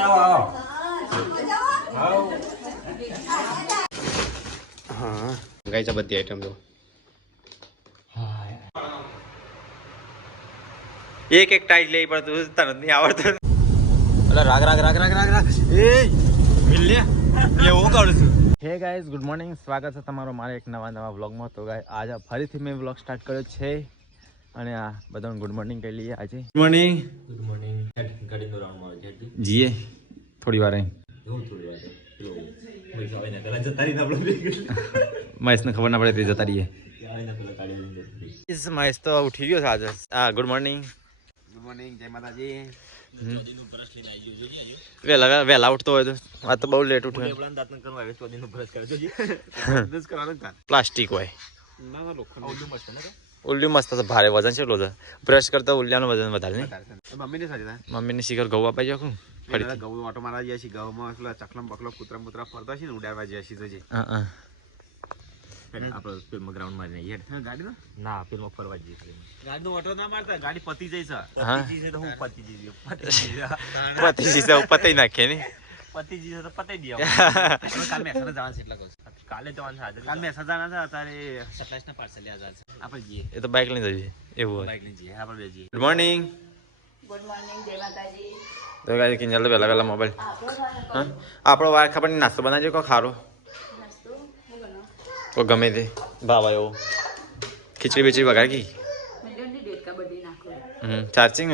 हाँ guys बધી item दो एक एक टाइट ले पर तू तरत नहीं आवड़त અલા રાગ રાગ રાગ રાગ રાગ રાગ એ મિલ લે એવું કરું છું. હે ગાઈસ ગુડ મોર્નિંગ, સ્વાગત છે તમારો મારા એક નવા વ્લોગમાં. તો ગાઈસ આજે ફરીથી મેં વ્લોગ સ્ટાર્ટ કર્યો છે અને આ બધાને ગુડ મોર્નિંગ કહી લઈએ. આજે ગુડ મોર્નિંગ ગાડીનો રાઉન્ડ મારો છે જીએ થોડી વાર મહેશને ખબર ના પડે તે જતા રહીએ. મહેશ તો ઉઠી ગયો છે આજે. હા ગુડ મોર્નિંગ. ગુડ મોર્નિંગ, જય માતાજી. વેલા ઉઠતો હોય તો આ તો બહુ લેટ ઉઠે. પ્લાસ્ટિક હોય ઉલ્લું મસ્ત છે, ભારે વજન છે. એટલો બ્રશ કરતા ઉલ્યાનું વજન વધારે નહીં. મમ્મીને શીખર ઘઉં અપાઈ જાવ ઘઉં ઓટો મારવા જાય છે. ઘઉંમાં ચકલમ બકલો કૂતરા મુતરા ફરતા છે ને ઉડાડવા જાય છે. આપણે ફિલ્મ ગ્રાઉન્ડ માં જઈએ ગાડી ના ફિલ્મ ફરવા જઈએ. ગાડી નો ઓટો ના મારતા, ગાડી પતી જાય છે. પતી જશે પતી નાખે ને પતી જશે તો પતી દે. કાલે મેસેજ જવાનું છે એટલે કહું કાલે જવાનું છે. આજે કાલે મેસેજ જવાના છે. અત્યારે 27 ના પાર્સલ લેવા છે આપણે જઈએ. એ તો બાઇક લઈને જઈએ. એવું બાઇક લઈને જઈએ આપણે જઈએ. Good morning. ગુડ મોર્નિંગ, જય માતાજી. તો ગાડી કિંજલ તો પહેલા મોબાઈલ હા આપણો વાર ખબર નહીં નાસ્તો બનાવજો કો ખારો તો ગમે તે ભાવ આવ્યો. ખીચડી બીચડી વગાડી ચાર્જિંગ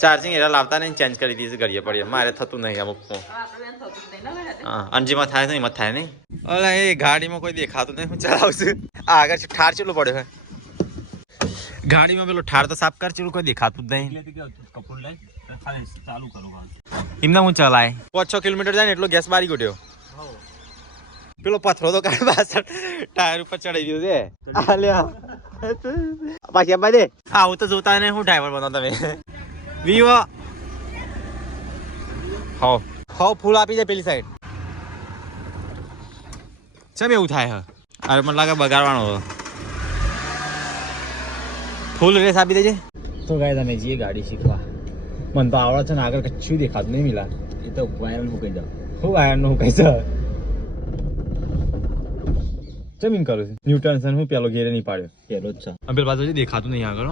ચાર્જિંગ એરા લાવતા નહીં, ચેન્જ કરી દીધી ઘડીએ પડીએ. મારે થતું નહીં અમુક હા અંજીમાં થાય નહીં, એમાં થાય નહીં. અરે એ ગાડીમાં કોઈ દેખાતું નહીં. હું ચલાવશું આગળ ઠાર ચેલું પડે હોય ગાડીમાં. પેલો ઠાર તો સાફ કર ચેલું કોઈ દેખાતું જ નહીં. એમને હું ચલાય 5-6 કિલોમીટર જાય ને એટલો ગેસ બારી ગોટ્યો. પેલો પથરો તો કાઢ પાછળ ટાયર ઉપર ચડાવી દીધું છે. બાકી આપવા દે. આવું તો જોતા ને હું ડ્રાઈવર બનો તમે. વિવો હો ફૂલ આપી દે પેલી સાઈડ. ચમ એવું થાય હ? અરે મને લાગે બગાડવાનો ફૂલ રેસ આપી દેજે. તો ગાય તમે જઈએ ગાડી શીખવા. મને તો આવડે છે ને આગળ કચ્છું દેખાતું નહીં મિલા. એ તો વાયર નું કહી દઉં. હું વાયર નું કહી દઉં. જમીન કરું છું ન્યૂટન સન. હું પેલો ઘેરે નહીં પાડ્યો, પેલો જ છે. પેલ બાજુ દેખાતું નહીં આગળ.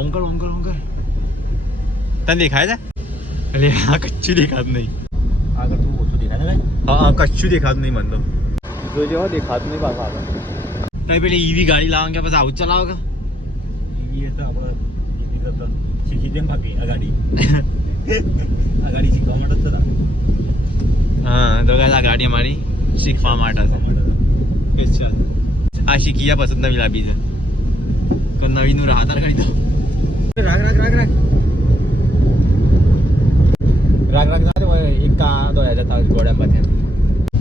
ઓમ કર ઓમ કર ઓમ કર. તને દેખાય છે? એટલે આ કચ્છું દેખાતું નહીં. આગળ તું ઓછું દેખાય છે? હા કચ્છું દેખાતું નહીં મને તો. જોજો દેખાતું નહીં પાછું આગળ. તમે પેલી ઈવી ગાડી લાવો કે પછી આવું ચલાવો કે? ઈવી તો આપણે શીખી દે બાકી આ ગાડી આ ગાડી શીખવા માટે જ હા તો આ ગાડી અમારી શીખવા માટે છે. આ શીખ્યા પસંદ નવી લાવી છે તો નવી નું રાહત કરી દો. રાગ રાગ રાગ રાગ રાગ રાગ ના એક કા દો જતા ગોડા પાસે.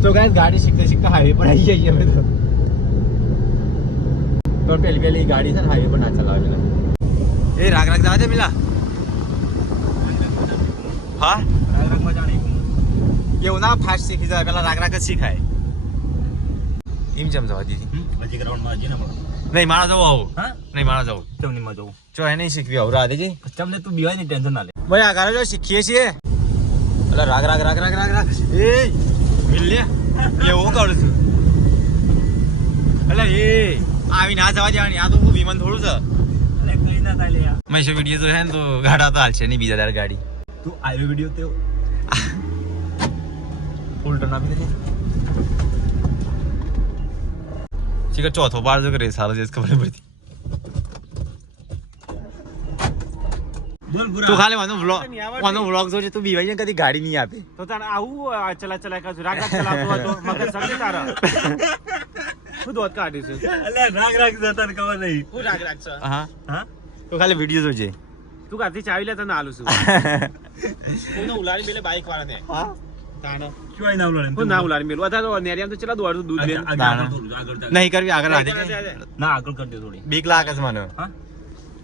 તો ગાઈસ ગાડી શીખતા શીખતા હાઈવે પર આવી જઈએ અમે તો પેલી ગાડી છે ને હાઈવે પર ના ચલાવે પેલા. એ રાગ રાગ જવા દે પેલા. હા રાગ રાગ માં જાણી એવું ના ફાસ્ટ શીખી જાય, પેલા રાગ રાગ જ શીખાય. એમ જેમ જવા દીધી પછી ગ્રાઉન્ડમાં જઈને નહીં મારા જવું આવું નહીં મારા જવું ચમનીમાં જવું ચો એ નહીં શીખવી આવું રાહ દેજે. ચમને તું બીવાય નહીં, ટેન્શન ના લે ભાઈ. આ ગારે જો શીખીએ છીએ. એટલે રાગ રાગ રાગ રાગ રાગ રાગ એ મિલ લે એવું કરું છું. એટલે એ આવી ના જવા દેવાની. આ તો વિમાન થોડું છે એટલે કઈ ના થાય લે. મેં શું વિડીયો તો હે ને તો ગાડા તો હાલશે નહીં બીજા દાડે ગાડી. તું આવ્યો વિડીયો તો ફૂલ ટર્ન આપી દેજે. ચીકર ચોથો બાર જો કરે સારો છે ખબર પડતી. તું ખાલી વાનો વ્લોગ જોજે. તું બીવાઈ ને કદી ગાડી નહીં આપે તો તારે આવું ચલા કર રાગ રાગ ચલાવતો હતો મગજ સમજે તારા. હું દોત કાઢ્યું છે એટલે રાગ રાગ જતા ને ખબર નહીં હું રાગ રાગ છે. હા હા તો ખાલી વિડિયો જોજે. તું કાથી ચાવી લે તને આલું છું. હું ઉલાડી બેલે બાઈક વાળાને. હા તાનો શું ના ઉલાડી હું ના ઉલાડી મેલું હતા તો નેરિયામ તો ચલા દોડું દૂધ લે નહીં કરવી આગળ આજે ના આગળ કરી દે થોડી. બીક લાગે છે મને. હા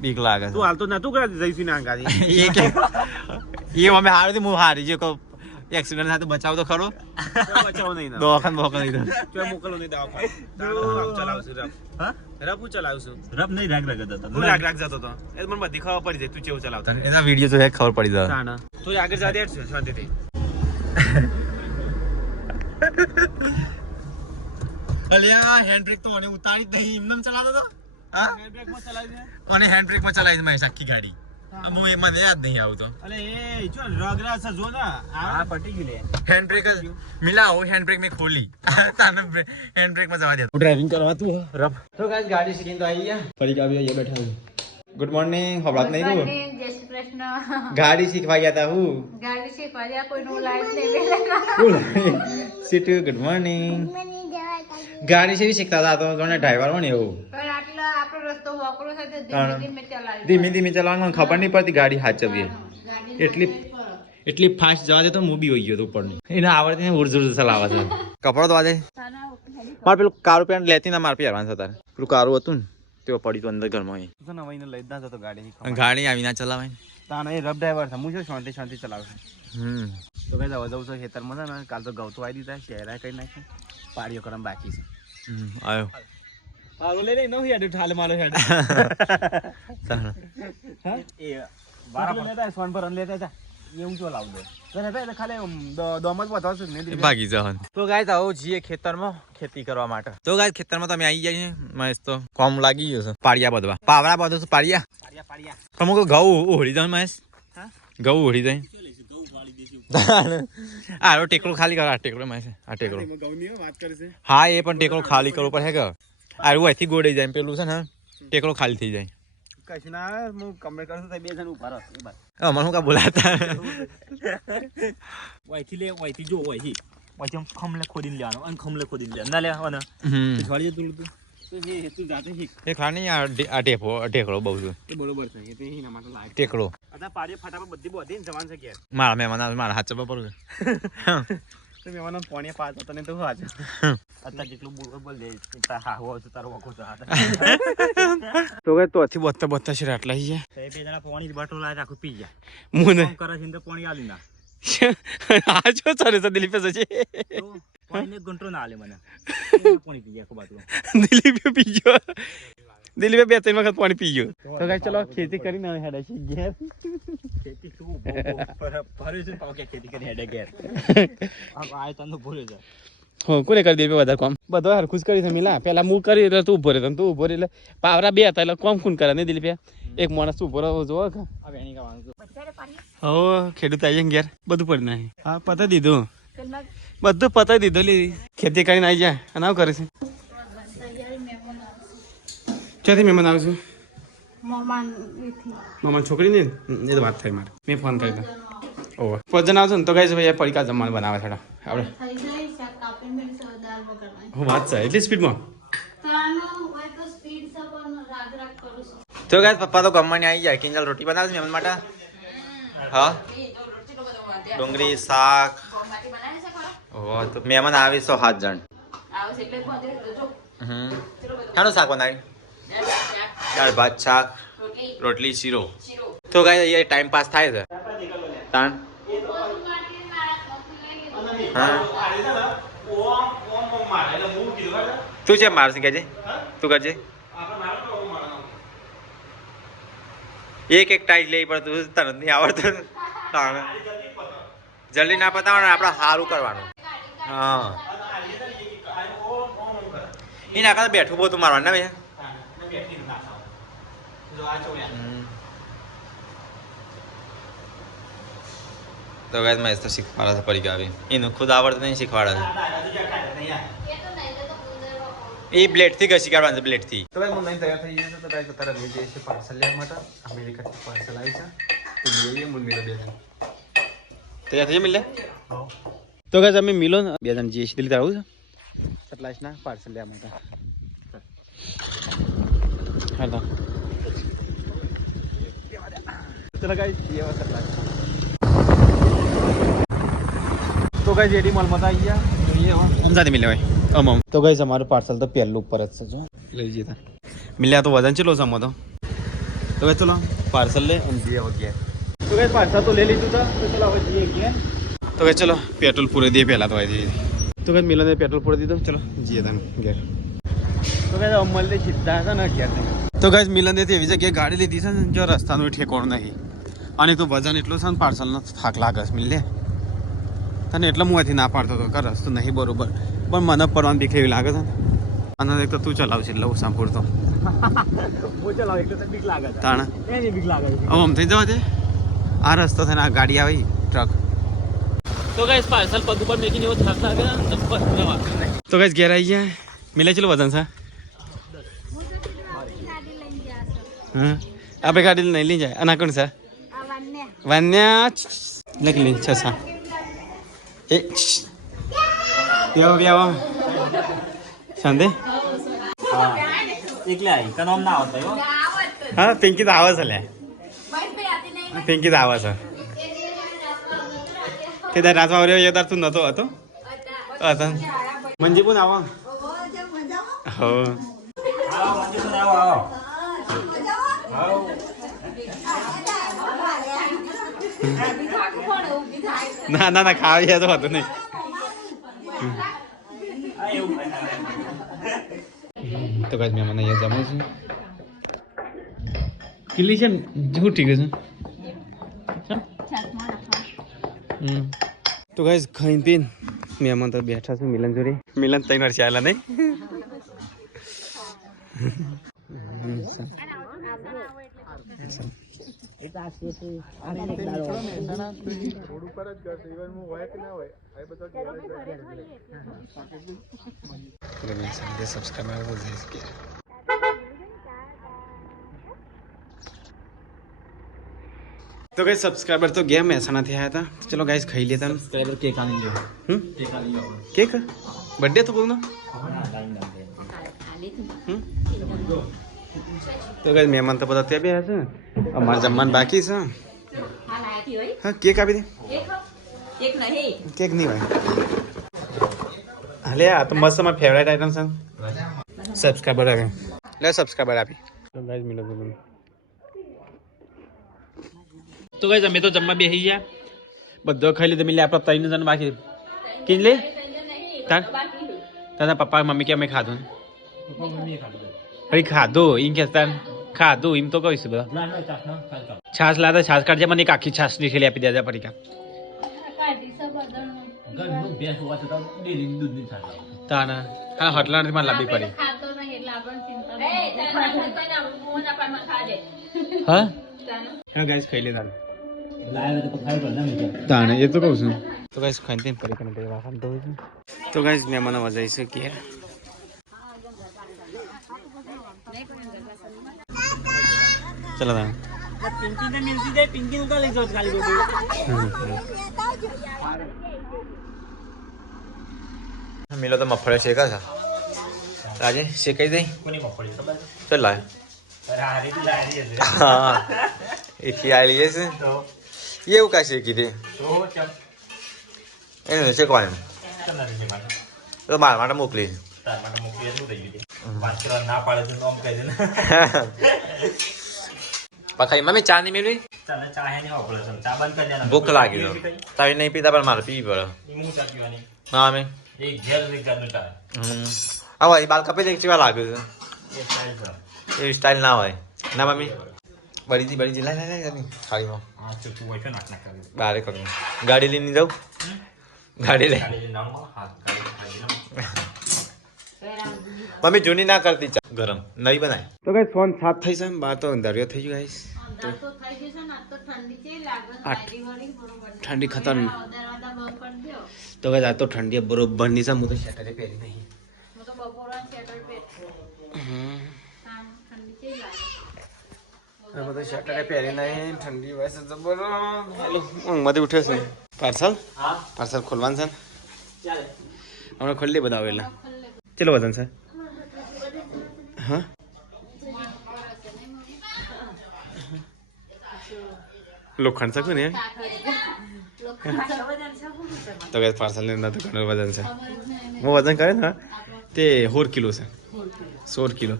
બીક લાગે તું હાલ તો નતું કરા જઈશું ના ગાડી એ કે એ અમે હારી હું હારી જે કો એક્સિડન્ટ થાય તો બચાવ તો ખરો. બચાવ નહીં દવાખાન નહીં તો મોકલો નહીં દવાખાન ચલાવશું હા રબ હું ચલાવું છું રબ નહીં રાગ રાગ જતો હું રાગ જતો હતો એ મને બધી ખબર પડી જાય તું કેવું ચલાવતો એના વિડીયો તો ખબર પડી જાય તાણા તું આગળ જાતે હેડ છે શાંતિથી અલ્યા હેન્ડ બ્રેક તો મને ઉતારી જ નહીં એમને ચલાવતો તો હા હેન્ડ બ્રેક માં ચલાવી દે અને હેન્ડ બ્રેક માં ચલાવી મેં આખી ગાડી હું એમાં યાદ નહીં આવતો અલે એ જો રગરા છે જો ના આ પટી ગઈ લે હેન્ડ બ્રેક મિલાઓ હેન્ડ બ્રેક મેં ખોલી તાને હેન્ડ બ્રેક માં જવા દે ડ્રાઇવિંગ કરવા તું રબ તો ગાઈસ ગાડી શીખીને તો આવી ગયા ફરી આવી અહીંયા બેઠા હું ગુડ મોર્નિંગ હબળાત નહીં કહું જય શ્રી કૃષ્ણ ગાડી શીખવા ગયા હતા હું ગાડી શીખવા ગયા કોઈનું લાઈટ નહીં વેલા સીટુ ગુડ મોર્નિંગ ગાડી શીખી શીખતા હતા તો જોને ડ્રાઈવર હોય ને એવું પણ આટલા આપણો રસ્તો વાકરો છે તે ધીમે ધીમે ચલાવી ધીમે ધીમે ચલાવવાનું ખબર નહીં પડતી ગાડી હાચવીએ એટલી ફાસ્ટ જવા દે તો હું બી હોઈ ગયો તો ઉપર એને આવડતી ને ઉર્જ ચલાવે છે કપડો તો વાજે મારે પેલું કારું પેન્ટ લેતી ના મારે પહેરવાનું હતા પેલું કારું હતું ને તે પડી તો અંદર ઘરમાં તો નવાઈને લઈ જ ના જતો ગાડી ગાડી આવી ના ચલાવાય તાણે એ રબ ડ્રાઈવર છે હું જો શાંતિ શાંતિ ચલાવશે તો કઈ જવા જવું છે ખેતરમાં છે ને કાલ તો ઘઉં તો આવી દીધા શહેરા કરી નાખી પાડીઓ કરમ બાકી છે આવ્યો હાલો લે લે નો હેડ ઠાલે મારો હેડ એ વારો લેતા સોન પર લેતા હતા એવું જો લાવ દે તને તો ખાલી દોમત બતાવશું ને ભાગી જવાનું તો ગાઈસ આવો છીએ ખેતરમાં ખેતી કરવા માટે તો ગાઈસ ખેતરમાં તમે આવી જાય મહેશ તો કોમ લાગી ગયો છે પાડિયા બધવા પાવડા બધું પાડિયા પાડિયા તમે ઘઉં ઓળી જાય મહેશ ઘઉં ઓળી જાય આરો ટેકડો ખાલી કરો આ ટેકડો મહેશ આ ટેકડો વાત કરે છે હા એ પણ ટેકડો ખાલી કરવો પડે કે આરું અહીંથી ગોડાઈ જાય પેલું છે ને ટેકડો ખાલી થઈ જાય કશું ના હું કમરે કરું તો બે જણ ઉભા રહો એ બાદ મને શું કા બોલાતા વાયથી લે વાયથી જો વાયથી વાયથી ખમલે ખોદીને લેવાનો અને ખમલે ખોદીને લે ના લેવાનો છોડી તું તું તું જાતે શીખ એ ખાની આ ટેકડો બહુ છે એ બરોબર છે એ તો એના માટે લાગે ટેકડો અતા પાડીએ ફટાફટ બધી બોધી જવાન છે ઘેર મારા મહેમાન મારા હાથ ચપા પડે તો મહેમાનો પોણે પાસ તને તો હાજ અત્યારે જેટલું બોલ દે તાર હા હો તો તારો વખો તો હાથ તો ગઈ તો અથી બત્તા છે આટલા હી તો એ બે જણા પોણી બાટલો લાય રાખો પી ગયા મુને કામ કરે છે તો પોણી આલી ના આ જો ચાલે છે દિલીપ છે તો પોણી એક ઘંટો ના આલે મને પોણી પી ગયા કો બાટલો દિલીપ પી ગયો દિલીપે બે ત્રણ વખત પાણી પી ગયો તો ગાઈસ ચલો ખેતી કરીને હેડા છે ઘેર ખેતી શું ભરે છે પાવ કે ખેતી કરીને હેડે ઘેર આ તને ભૂલે જા હો કોને કરી દે વધારે કામ બધો હરખું જ કરી છે મિલા પેલા હું કરી એટલે તું ઉભો રહે તું ઉભો રહે એટલે પાવરા બે હતા એટલે કોમ ખૂન કરે ને દિલીપે એક માણસ ઉભો રહો જો આ વેણી કાવાનું છે હો ખેડૂત આવી ઘેર બધું પડી નાખે હા પતાવી દીધું બધું પતાવી દીધું લી ખેતી કરીને આવી જાય અને આવું કરે છે ક્યાંથી મહેમાન આવે છે મમ્મા છોકરી ને એ તો વાત થઈ મારે મેં ફોન કરી દો ઓહો ભોજન આવશે ને તો કઈ ભાઈ પડીકા જમવાનું બનાવે છે આપણે હું વાત છે એટલી સ્પીડમાં તો ગાઈસ પપ્પા તો ગમવાની આવી જાય કિંજલ રોટી બનાવે છે મહેમાન માટે હા ડુંગળી શાક ઓહો તો મહેમાન આવી 7 જણ શાનું શાક બનાવી દાળ ભાત શાક રોટલી શીરો તો ગાઈસ અહીંયા ટાઈમ પાસ થાય છે તાણ હા તું છે મારસી કહેજે તું કરજે એક ટાઈટ લઈ પડતું તરત નહીં આવડતું જલ્દી ના પતાવવાનું આપણે સારું કરવાનું હા એના કરતા બેઠું બહુ તું મારવાનું ને ભાઈ તો ગાઈસ મેં તો શીખવાડા છે પડી આવી એનું ખુદ આવડતું નહીં શીખવાડે છે એ બ્લેડથી ઘસી કાઢવાનું છે બ્લેડથી તો ભાઈ હું નહીં તૈયાર થઈ જશે તો ભાઈ તારા લઈ જઈએ છીએ પાર્સલ લેવા માટે અમેરિકાથી પાર્સલ આવી છે તો લઈએ મુંબઈ બે જણ તૈયાર થઈ મિલે તો ગાઈસ અમે મિલો ને બે જણ જઈએ છીએ દિલ્હી આવું છે સટલાઈસના પાર્સલ લેવા માટે હા ચલો ગાઈસ ये वाला सटलाइस तो गाइस एडी मॉल मत आई गया तो ये हम साथ मिले भाई हम तो गाइस हमारे पार्सल तो पहले ऊपर है जो ले लीजिए था मिला तो वजन चलो समो तो गाइस चलो पार्सल ले हम दिए हो गया तो गाइस पार्सल तो ले लीजिए था तो चलो अब दिए गया तो गाइस चलो पेट्रोल पूरे दिए पहला तो भाई तो गाइस मिला ने पेट्रोल पूरे दी दो चलो जिए था गया તો કઈ અમલ સીધા હતા ને ક્યાં તો કઈ મિલન એવી જગ્યાએ ગાડી લીધી છે ને જો રસ્તાનું ઠેકોણ નહીં અને તો વજન એટલું છે ને પાર્સલનો થાક લાગે છે મિલે તને એટલે હું અહીંથી ના પાડતો હતો કે રસ્તો નહીં બરોબર પણ મને પડવાની બીક એવી લાગે છે અને એક તો તું ચલાવશે એટલે હું સાંભળતો હું ચલાવ એટલે તો બીક લાગે છે તાણા એની બીક લાગે છે આમ થઈ જવા દે આ રસ્તો થઈને આ ગાડી આવી ટ્રક તો ગાઈસ પાર્સલ પગ ઉપર મેકીને એવો થાક લાગે ને બસ તો કઈ ઘેર આવી ગયા મિલે ચલો વજન છે હા આપણે ગાડી નહીં લઈ જાય અને કોણ છે વાન્યા લખી લે છે સા એ વ્યાવો શાંતિ એકલે આવી કનોમ ના આવતા હો હા પિંકી તો આવે છે લે પિંકી તો આવે છે તે તાર રાતમાં આવ્યો તાર તું નતો હતો હતા મંજી પણ આવો હો ના ના ના ખાવી તો હતું નહીં તો કઈ મેં મને અહીંયા જમું છું કિલ્લી છે ને શું ઠીક છે તો ગાઈસ ખાઈને પીને મહેમાન તો બેઠા છે મિલન જોડે મિલન 3 વર્ષ આવેલા નહીં तो गाइस सब्सक्राइबर तो गया महेसाणा थी आया था तो चलो गाइस खाई लेता સબસ્ક્રાઇબર કેક આની લો કેક આની લો केक बर्थडे तो बोलना तो गाइस मेहमान तो बताते भी है हमारे जमवान बाकी है हाँ केक આપી દે केक नहीं भाई अरे आ तो मस्त मार फेवरेट आइटम છે सब्सक्राइबर आ गए ले सब्सक्राइबर આપી तो गाइस मिलो बोलो તો ગાઈસ અમે તો જમવા બેસી ગયા બધો ખાઈ લીધો મિલે આપણે 3 જણ બાકી કિન લે તારા પપ્પા મમ્મી કે અમે ખાધું અરે ખાધું એમ કે ખાધું એમ તો કહીશું બધા છાશ લાતા છાશ કાઢજે મને એક આખી છાશ ની થેલી આપી દેજે પરીકા તાના હા હટલાણ માં લાંબી પડી હા હા ગાઈસ ખાઈ લે તાને એ તો કહું છું તો ગાઈસ ખાઈને પીને પરીકા ને દેવા ખાન દઉં છું તો ગાઈસ મહેમાન વજાઈ છે કે चलो था પિંકી ને મિલતી જાય પિંકી નું કા લઈ જાવ ખાલી ગોડી मिलो तो मफड़े शेका था राजे शेकाई दे કોની મફળી ખબર चल लाए અરે આ રીત લારી છે हाँ इतनी आई लिए से ये वो क्या शेकी थी તો ચમ इन्होंने शेकवाने ચમ નથી મારે तो मार मार मोकली તાર માટે મોકલી શું થઈ ગયું વાત કરવા ના પાડે તો નોમ કહી દે ને पकाई मम्मी चा नहीं मिली ચાલે ચા હે ને વાપરે છે ચા બંધ કરી દેના भूख लागी तो ताई नहीं पीता पर मार पी पड़ा હું ચા પીવાની हाँ मैं એક ઘેર એક ઘરનું ચા अब भाई बाल कपे देख चिवा लागे એ સ્ટાઈલ છે ये स्टाइल ना भाई ना मम्मी बड़ी जी ला ला ला खाली में આ ચૂકું હોય છે નાક નાક કરી बाहर करूँ गाड़ी लेने जाऊँ गाड़ी ले ખાલી નામ હાથ ખાલી ખાલી मम्मी जूनी ना करती चा गरम नहीं बनाए तो गाइस फोन 7 થઈ છે બાર તો અંધારિયો થઈ ગયો ગાઈસ ठंडी खतरन तो गाइस आ तो ठंडी बरोबर नहीं सा मुझे शटर पहली नहीं तो शटर पहली नहीं ठंडी वैसे जबर हेलो मध्ये उठे છે પાર્સલ હા પાર્સલ ખોલવાનું છે ચાલે હમણાં ખોલી બનાવેલા ચલો વજન છે હા લોખંડ શકું ને તો કઈ પાર્સલ ની અંદર તો ઘણું વજન છે હું વજન કરે ને તે 16 કિલો છે 16 કિલો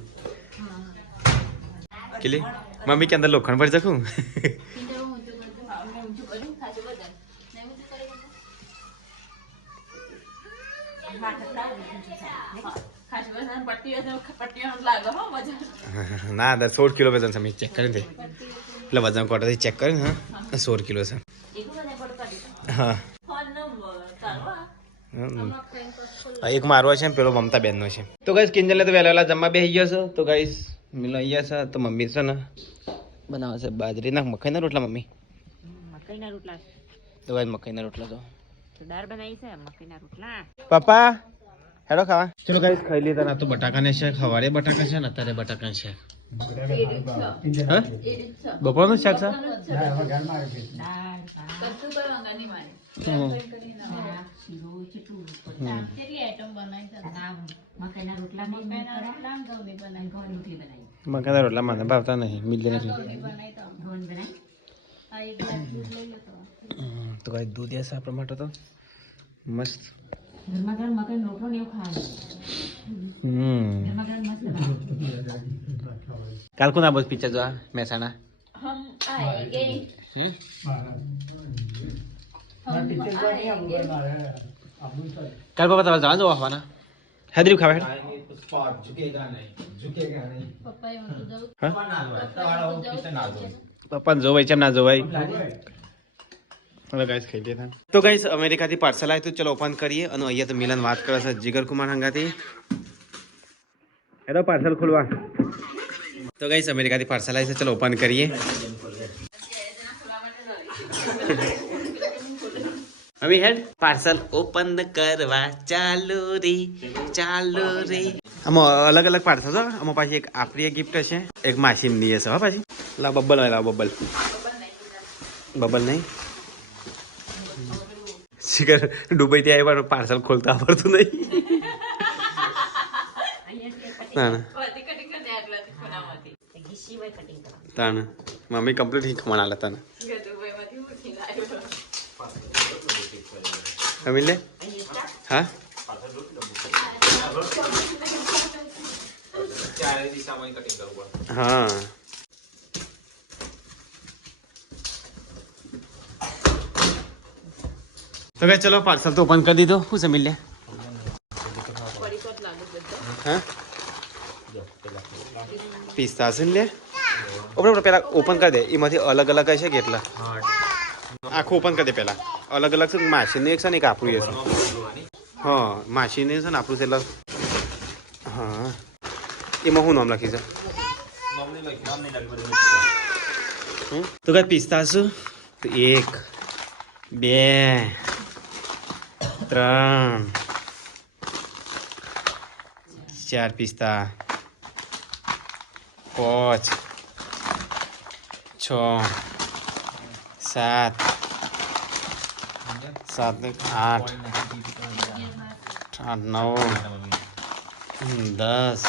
કિલી મમ્મી કે અંદર લોખંડ ભરી શકું ખાસી બધા પટ્ટીઓ લાગે હો મજા. ના 16 કિલો વજન છે મેં ચેક કર્યું તે એટલે વજન કોટાથી ચેક કર્યું હા 16 કિલો છે હા એક મારવા છે ને પેલો મમતા બેનનો છે. તો ગાઈસ કિંજલને તો વહેલા જમવા બેસી ગયો છે. તો ગાઈસ મિલો અહીંયા છે તો મમ્મી છે ને બનાવે છે બાજરીના મકાઈના રોટલા મમ્મી. મકાઈના રોટલા તો ગાઈસ મકાઈના રોટલા તો દાળ બનાવી છે મકાઈના રોટલા. પપ્પા હેડો ખાવા. ચલો ગાઈસ ખાઈ લીધા. ના તો બટાકાને શાક સવારે બટાકા છે ને અત્યારે બટાકા શાક. હા બપોરનું શાક છે. મકાઈના રોટલા મને ભાવતા નહીં મિલે નથી. તો કઈ દૂધ હશે આપણા માટે તો મસ્ત. કાલ કોના બસ પિક્ચર જોવા મહેસાણા. કાલ પપ્પા તમારે જવા જોવા આવવાના हैदरी खावे पप्पा जो भाई चम ना जो भाई हेलो गाइस खाई लिया था. तो गाइस अमेरिका थी पार्सल आए तो चलो ओपन करिए અને અહીંયા તો મિલન વાત કરે છે જીગર કુમાર હંગાથી. હેલો પાર્સલ ખોલવા. તો ગાइस અમેરિકા થી પાર્સલ આए છે ચલો ઓપન કરીએ. अभी हेड पार्सल ओपन करवा चालू रे हम अलग अलग पार्सल छो. हम पाછી एक आपरी गिफ्ट છે એક માસીમ ની છે હા પાછી લા બબલ લા બબલ નહીં શિકર દુબઈ થી આવ્યા પાર્સલ ખોલતા આવડતું નહીં. ના ના તાને મમ્મી કમ્પ્લીટ ही ખમણ આલે તાને मिले हाँ हाँ तो क्या चलो पार्सल तो ओपन कर दी दो उसे मिल ले हाँ पिस्ता से ले पहला ओपन कर दे इमाથી अलग अलग है કેટલા આખું ઓપન કરી દે પહેલા અલગ અલગ છે માસીને એક છે ને એક આપણું છે હા માસીને છે ને આપણું છે એટલે હા એમાં શું નામ લખી છે તો કઈ પિસ્તાસ તો 1 2 3 4 પિસ્તા 5 6 7 7 8 9 10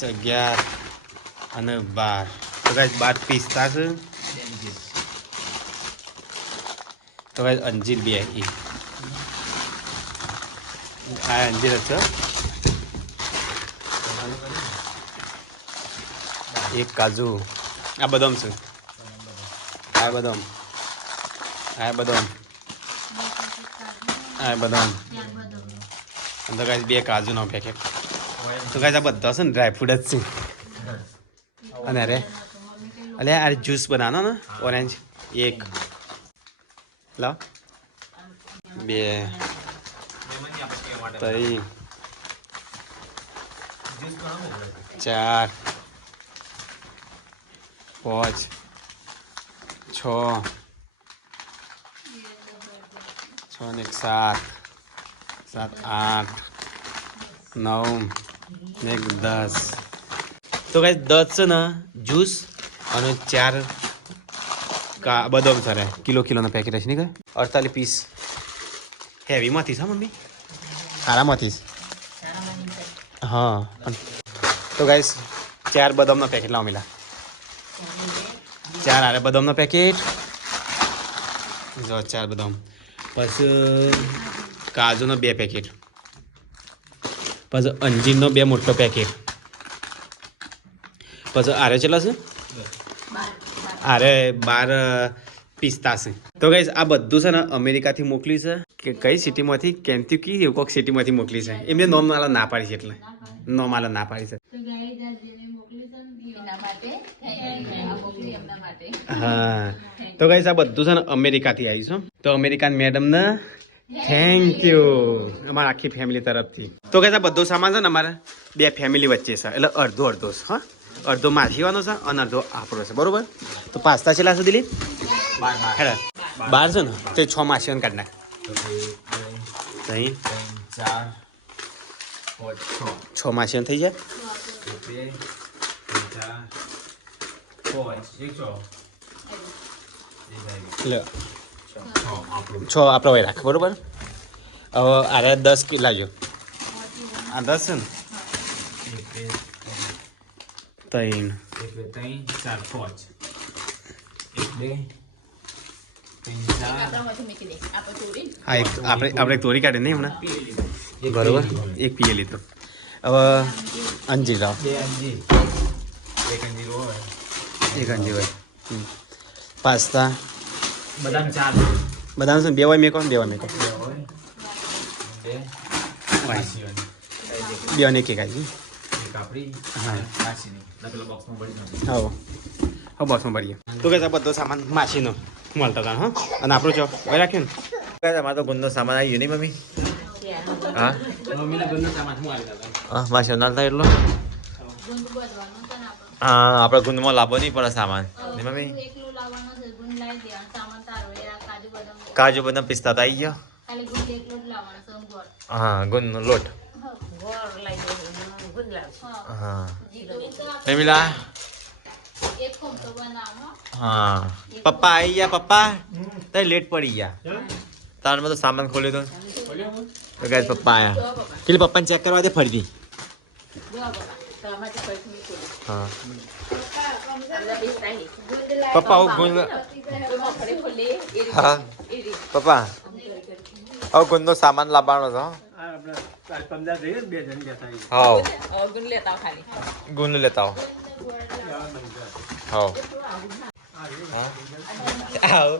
11 અને 12 તો ગાઈસ 12 પિસ્તા છે તો ગાઈસ અંજીર બે આ અંજીર છે એક કાજુ આ બદામ છે આ બદામ અને તો ગાઈસ બે કાજુનો પેકેટ તો ગાઈસ આ બધા છે ને ડ્રાય ફ્રૂટ જ છે અને અરે આ જ્યુસ બનાવવાનો ને ઓરેન્જ 1 લાવ 2 3 4 5 6 6 ને 7 7 8 9 ને 10 તો ગાઈસ 10 છે ને જ્યુસ અને 4 કા બદામ સરે કિલોનો પેકેટ છે ને કે 48 પીસ હેવીમાંથી છે મમ્મી આરામથી હા તો ગાઈસ 4 બદામનો પેકેટ લાવ મિલા 4 આરે બદામનો પેકેટ જો 4 બદામ પછી કાજુનો 2 પેકેટ પછી અંજીરનો 2 મોટો પેકેટ પછી આરે કેટલા છે આરે 12 પિસ્તા છે. તો ગાઈસ આ બધું છે ને અમેરિકાથી મોકલ્યું છે કે કઈ સિટીમાંથી કેન્ટ્યુકી એવું કોઈક સિટીમાંથી મોકલી છે. એમને નોમ આલા ના પાડી છે એટલે નોમ આલા ના પાડી છે. તો ગાઈસ આ જેને મોકલી છે ને એના માટે આ મોકલી એમના માટે. હા તો ગાઈસ આ બધું છે ને અમેરિકાથી આવ્યું છે. તો અમેરિકન મેડમ ને થેન્ક યુ અમારા આખી ફેમિલી તરફથી. તો ગાઈસ આ બધો સામાન છે ને અમારા બે ફેમિલી વચ્ચે છે એટલે અડધો અડધો છે. હા અડધો માસીવાનો છે અને અડધો આપણો છે બરોબર. તો પાસ્તા છેલ્લા સુધી દિલીપ 12 છે ને તે 6 માસીઓને કાઢ નાખ. 3 4 5 6 માસીઓને થઈ જાય. 6 આપણો હોય રાખ બરોબર. હવે આરે 10 કિલો લાવજો. આ 10 છે ને 3 4 5 હા એક આપણે તોરી કાઢી નહીં હમણાં બરોબર. એક પીએ લીધો. હવે અંજીર લાવ. એક અંજીર હોય. પાસ્તા બદામ છે 2 હોય મેકો 2 હોય મેકો 2 ને એક કાઢી. હા હા બોક્સમાં ભરીએ. તો કે બધો સામાન માસીનો મળતો હતા. હા અને આપણું ચો ભાઈ રાખ્યું ને તમારે તો ગુંદનો સામાન આવી ગયો નહીં મમ્મી? હા મમ્મીને ગુંદનો સામાન શું આવી હતા? હા માસી ના થાય એટલો. હા આપણે ગુંદમાં લાવવો નહીં પડે સામાન નહીં મમ્મી? કાજુ બદામ પિસ્તા તો આવી ગયો. હા ગુંદનો લોટ. હા મેમિલા. હા પપ્પા આવી ગયા. પપ્પા તારે લેટ પડી ગયા. તારમાં તો સામાન ખોલ્યો તો ગાઈસ પપ્પા આયા. કેટલી પપ્પાને ચેક કરવા દે ફરીથી. હા પપ્પા હું ગુંદ. હા પપ્પા હવે ગુંદનો સામાન લાવવાનો હતો. હા ગુંદ લેતા આવો. આવો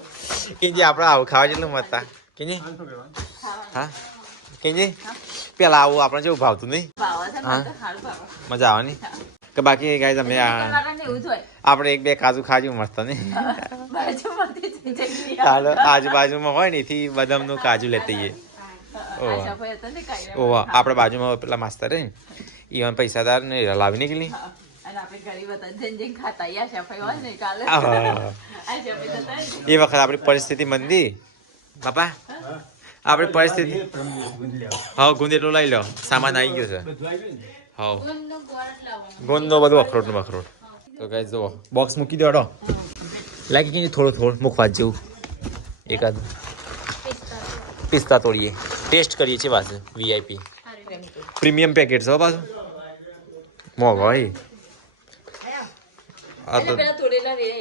કિંજી આપણે આવું ખાવા જેટલું મત કિંજી. હા કિંજી પેલા આવું આપણે જેવું ભાવતું નહીં. હા મજા આવે નહીં કે બાકી ગાય તમે આપણે 1-2 કાજુ ખાજુ મસ્ત નહીં. ચાલો આજુબાજુમાં હોય ને એથી બદામનું કાજુ લેતી જઈએ. ઓહ આપણે બાજુમાં પેલા માસ્તર રહે ને ઈવન પૈસાદાર ને લાવી નીકળી. એ વખત આપણી પરિસ્થિતિ મંદી બાપા. આપણી પરિસ્થિતિ હા ગુંદ એટલું લઈ લો સામાન આવી ગયો છે. હા ગુંદનો બધું અખરોટ નું બખરોટ. તો ગાઈસ જો બોક્સ મૂકી દો. લાગી કે થોડું મૂકવા જેવું. એકાદ પિસ્તા તોડીએ ટેસ્ટ કરીએ છીએ પાછું. VIP પ્રીમિયમ પેકેટ છે પાછું મોંઘો હોય.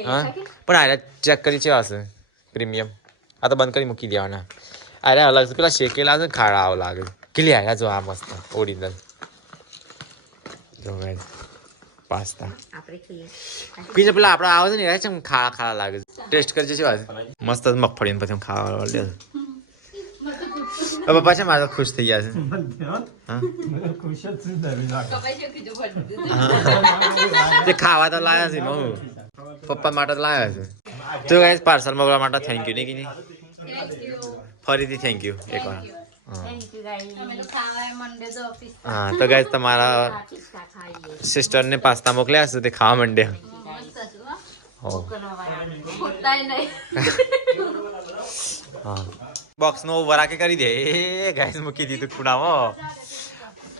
હા પણ આરે ચેક કરી છે હશે પ્રીમિયમ. આ તો બંધ કરી મૂકી દેવાના. અરે અલગ પેલા શેકેલા છે ખાડા આવો લાગે. કેટલી આયા જો આ મસ્ત ઓરિજિનલ. જો ગાઈસ પાસ્તા કીજે પેલા આપડા આવે છે ને એ છે ખાડા ખાડા લાગે છે. ટેસ્ટ કરજે છે મસ્ત મગફળી પછી ખાવા લે. હવે પાછા મારે ખુશ થઈ ગયા છે. તે ખાવા તો લાયા છે હું પપ્પા માટે લાયા છે. તો ગાઈસ પાર્સલ મંગાવવા માટે થેન્ક યુ નહીં ફરીથી થેન્ક યુ એકવાર. હા તો ગાઈસ તમારા સિસ્ટરને પાસ્તા મોકલ્યા છે તે ખાવા માંડ્યા. હા બોક્સ નો વરાકે કરી દે. એ ગાઈસ મૂકી દીધું ખૂણામાં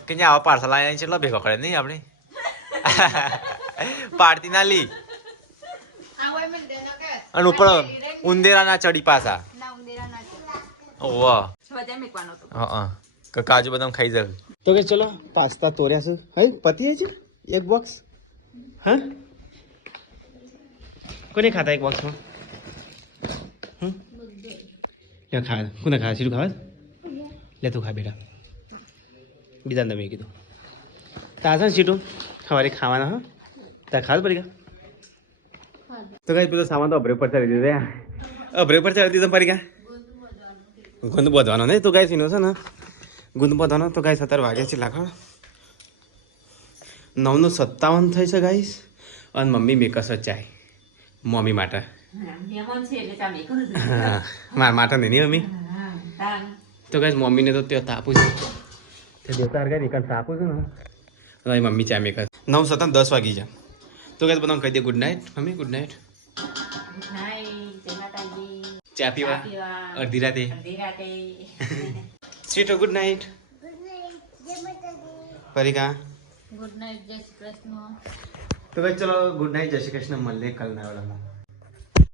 કે આવા પાર્સલ આવ્યા છે. એટલો ભેગો કરે નહીં આપણે પાડતી ના લી. અને ઉપર ઉંદેરા ના ચડી પાછા. ઓવા હા કાજુ બદામ ખાઈ જાય. તો કે ચલો પાસ્તા તોર્યા છે. હઈ પતી છે એક બોક્સ. હા કોને ખાતા એક બોક્સમાં? લે ખા કોને ખા સીધું ખાવા લે તું ખા બેટા. બીજા તમે કીધું તાજા સીટું સવારે ખાવાના. હા તાર ખાસ પડી ગયા. તો કઈ પેલો સામાન તો અભરે પર ચડી દીધો. અભરે પર ચડતી તો પરી ગુંદ બોધવાનો નહીં તો ગાય સીનો છે ને ગુંદ બોધવાનો તો ગાય 17 વાગ્યા છે લાખો 9:57 થઈ છે ગાઈસ અને મમ્મી મેકસ જ ચાય મમ્મી માટે મારા માટે નહીં મમ્મી તો ગાઈસ મમ્મીને તો ત્યાં તાપું છે તે દેવતાર ગાય નીકળ તાપું છે ને તમારી મમ્મી ચા મેકસ 9:57 10 વાગી જાય તો ગાઈસ બધાને કહી દે good night mummy good night ચા પીવા અડધી રાતે sweet good night Parika good night જય શ્રી કૃષ્ણ તો ભાઈ ચલો ગુડ નાઇટ જય શ્રી કૃષ્ણ મળીએ કલના વાળામાં